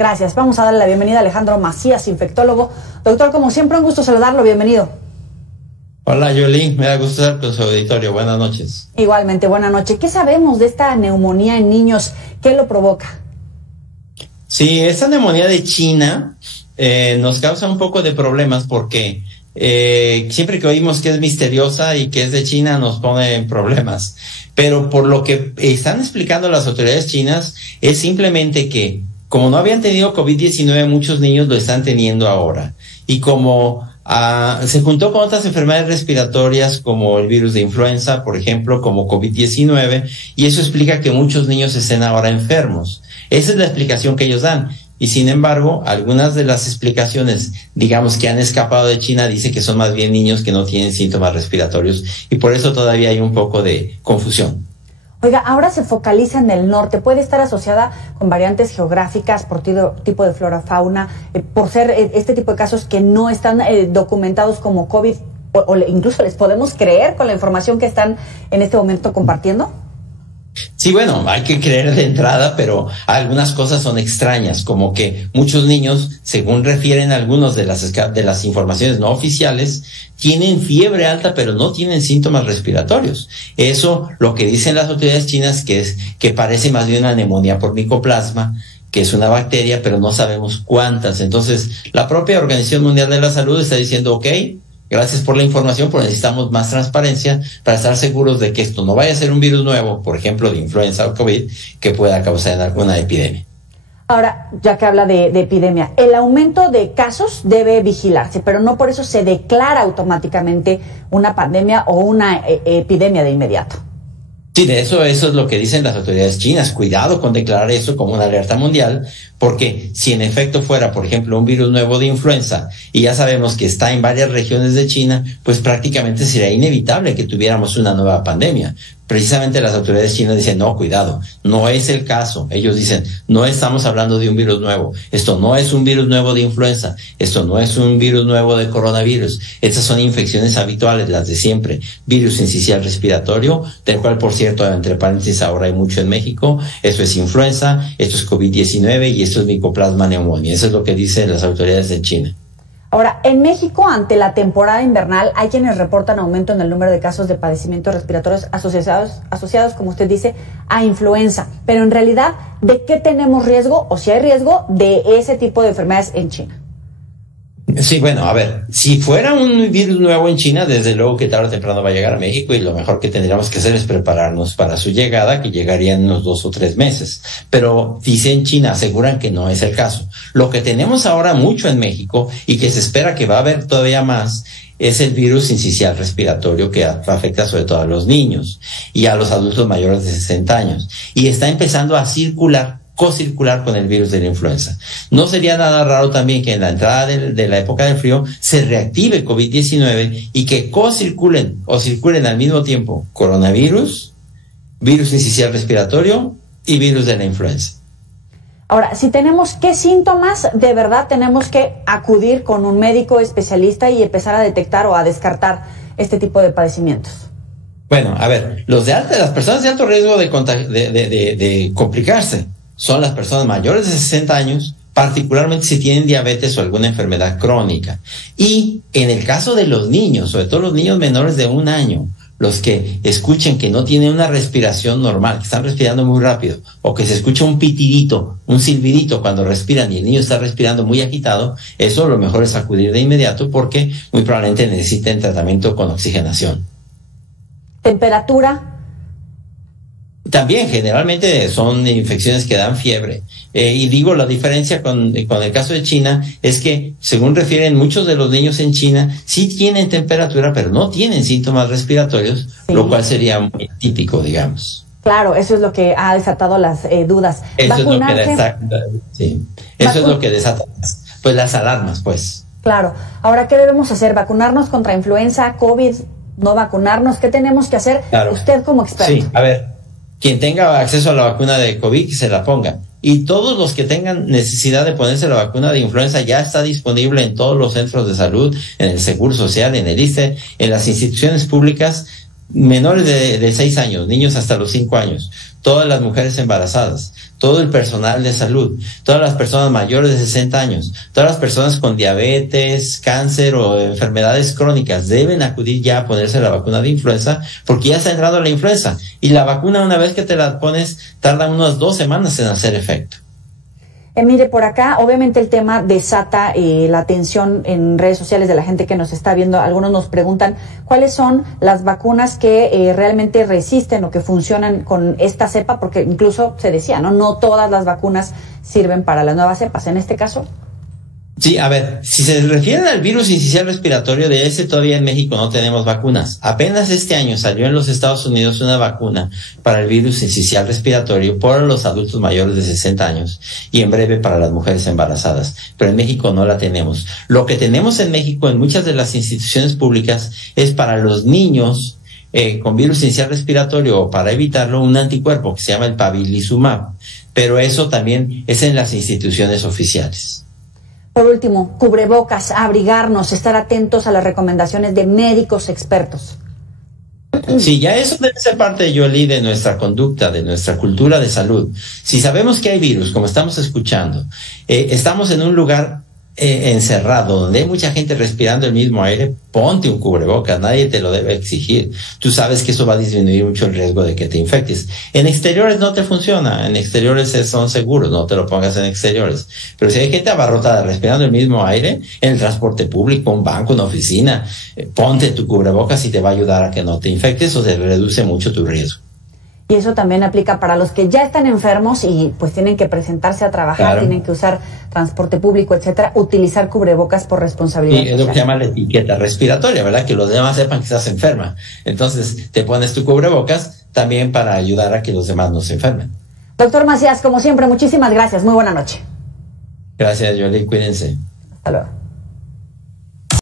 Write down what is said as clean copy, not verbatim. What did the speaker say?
Gracias. Vamos a darle la bienvenida a Alejandro Macías, infectólogo. Doctor, como siempre, un gusto saludarlo. Bienvenido. Hola, Yoli. Me da gusto estar con su auditorio. Buenas noches. Igualmente, buenas noches. ¿Qué sabemos de esta neumonía en niños? ¿Qué lo provoca? Sí, esta neumonía de China nos causa un poco de problemas porque siempre que oímos que es misteriosa y que es de China nos pone en problemas. Pero por lo que están explicando las autoridades chinas es simplemente que como no habían tenido COVID-19, muchos niños lo están teniendo ahora. Y como se juntó con otras enfermedades respiratorias como el virus de influenza, por ejemplo, como COVID-19, y eso explica que muchos niños estén ahora enfermos. Esa es la explicación que ellos dan. Y sin embargo, algunas de las explicaciones, digamos, que han escapado de China, dice que son más bien niños que no tienen síntomas respiratorios, y por eso todavía hay un poco de confusión. Oiga, ahora se focaliza en el norte. ¿Puede estar asociada con variantes geográficas por tipo de flora-fauna, por ser este tipo de casos que no están documentados como COVID? O incluso les podemos creer con la información que están en este momento compartiendo. Sí, bueno, hay que creer de entrada, pero algunas cosas son extrañas, como que muchos niños, según refieren algunos de las informaciones no oficiales, tienen fiebre alta, pero no tienen síntomas respiratorios. Eso, lo que dicen las autoridades chinas, que parece más bien una neumonía por micoplasma, que es una bacteria, pero no sabemos cuántas. Entonces, la propia Organización Mundial de la Salud está diciendo, ok, gracias por la información, pero necesitamos más transparencia para estar seguros de que esto no vaya a ser un virus nuevo, por ejemplo, de influenza o COVID, que pueda causar alguna epidemia. Ahora, ya que habla de epidemia, el aumento de casos debe vigilarse, pero no por eso se declara automáticamente una pandemia o una epidemia de inmediato. Sí, eso es lo que dicen las autoridades chinas. Cuidado con declarar eso como una alerta mundial, porque si en efecto fuera, por ejemplo, un virus nuevo de influenza, y ya sabemos que está en varias regiones de China, pues prácticamente sería inevitable que tuviéramos una nueva pandemia. Precisamente las autoridades chinas dicen, no, cuidado, no es el caso. Ellos dicen, no estamos hablando de un virus nuevo. Esto no es un virus nuevo de influenza. Esto no es un virus nuevo de coronavirus. Estas son infecciones habituales, las de siempre. Virus sincicial respiratorio, del cual, por cierto, entre paréntesis, ahora hay mucho en México. Eso es influenza, esto es COVID-19 y esto es micoplasma neumonía. Eso es lo que dicen las autoridades de China. Ahora, en México, ante la temporada invernal, hay quienes reportan aumento en el número de casos de padecimientos respiratorios asociados, como usted dice, a influenza. Pero en realidad, ¿de qué tenemos riesgo o si hay riesgo de ese tipo de enfermedades en China? Sí, bueno, a ver, si fuera un virus nuevo en China, desde luego que tarde o temprano va a llegar a México y lo mejor que tendríamos que hacer es prepararnos para su llegada, que llegaría en unos 2 o 3 meses. Pero dicen China, aseguran que no es el caso. Lo que tenemos ahora mucho en México y que se espera que va a haber todavía más es el virus sincicial respiratorio que afecta sobre todo a los niños y a los adultos mayores de 60 años. Y está empezando a cocircular con el virus de la influenza. No sería nada raro también que en la entrada de la época del frío se reactive COVID-19 y que circulen al mismo tiempo coronavirus, virus sincicial respiratorio y virus de la influenza. Ahora, si tenemos qué síntomas, de verdad tenemos que acudir con un médico especialista y empezar a detectar o a descartar este tipo de padecimientos. Bueno, a ver, las personas de alto riesgo de complicarse son las personas mayores de 60 años, particularmente si tienen diabetes o alguna enfermedad crónica. Y en el caso de los niños, sobre todo los niños menores de 1 año, los que escuchen que no tienen una respiración normal, que están respirando muy rápido, o que se escucha un pitidito, un silbidito cuando respiran y el niño está respirando muy agitado, eso lo mejor es acudir de inmediato porque muy probablemente necesiten tratamiento con oxigenación. ¿Temperatura? También generalmente son infecciones que dan fiebre. Y digo, la diferencia con el caso de China es que, según refieren muchos de los niños en China, sí tienen temperatura, pero no tienen síntomas respiratorios, sí, lo cual sería muy típico, digamos. Claro, eso es lo que ha desatado las dudas. Eso es lo que desata pues las alarmas, pues. Claro. Ahora, ¿qué debemos hacer? ¿Vacunarnos contra influenza, COVID? ¿No vacunarnos? ¿Qué tenemos que hacer? Claro. Usted como experto. Sí, a ver. Quien tenga acceso a la vacuna de COVID, que se la ponga. Y todos los que tengan necesidad de ponerse la vacuna de influenza ya está disponible en todos los centros de salud, en el Seguro Social, en el ISSSTE, en las instituciones públicas. menores de 6 años, niños hasta los 5 años, todas las mujeres embarazadas, todo el personal de salud, todas las personas mayores de 60 años, todas las personas con diabetes, cáncer o enfermedades crónicas deben acudir ya a ponerse la vacuna de influenza, porque ya está entrando la influenza, y la vacuna, una vez que te la pones, tarda unas 2 semanas en hacer efecto. Mire, por acá, obviamente el tema desata la atención en redes sociales de la gente que nos está viendo. Algunos nos preguntan cuáles son las vacunas que realmente resisten o que funcionan con esta cepa, porque incluso se decía, no todas las vacunas sirven para las nuevas cepas. En este caso, Sí, a ver, si se refieren al virus incisional respiratorio, de ese todavía en México no tenemos vacunas. Apenas este año salió en los Estados Unidos una vacuna para el virus incisional respiratorio por los adultos mayores de 60 años y en breve para las mujeres embarazadas. Pero en México no la tenemos. Lo que tenemos en México en muchas de las instituciones públicas es para los niños con virus incisional respiratorio, o para evitarlo, un anticuerpo que se llama el Pabilizumab. Pero eso también es en las instituciones oficiales. Por último, cubrebocas, abrigarnos, estar atentos a las recomendaciones de médicos expertos. Sí, ya eso debe ser parte, Yoli, de nuestra conducta, de nuestra cultura de salud. Si sabemos que hay virus, como estamos escuchando, estamos en un lugar encerrado, donde hay mucha gente respirando el mismo aire, ponte un cubrebocas, nadie te lo debe exigir. Tú sabes que eso va a disminuir mucho el riesgo de que te infectes. En exteriores no te funciona, en exteriores son seguros, no te lo pongas en exteriores. Pero si hay gente abarrotada respirando el mismo aire, en el transporte público, un banco, una oficina, ponte tu cubrebocas y te va a ayudar a que no te infectes, o se reduce mucho tu riesgo. Y eso también aplica para los que ya están enfermos y pues tienen que presentarse a trabajar, claro, tienen que usar transporte público, etcétera, utilizar cubrebocas por responsabilidad social. Es lo que se llama la etiqueta respiratoria, ¿verdad? Que los demás sepan que estás enferma. Entonces te pones tu cubrebocas también para ayudar a que los demás no se enfermen. Doctor Macías, como siempre, muchísimas gracias. Muy buena noche. Gracias, Yoli. Cuídense. Hasta luego.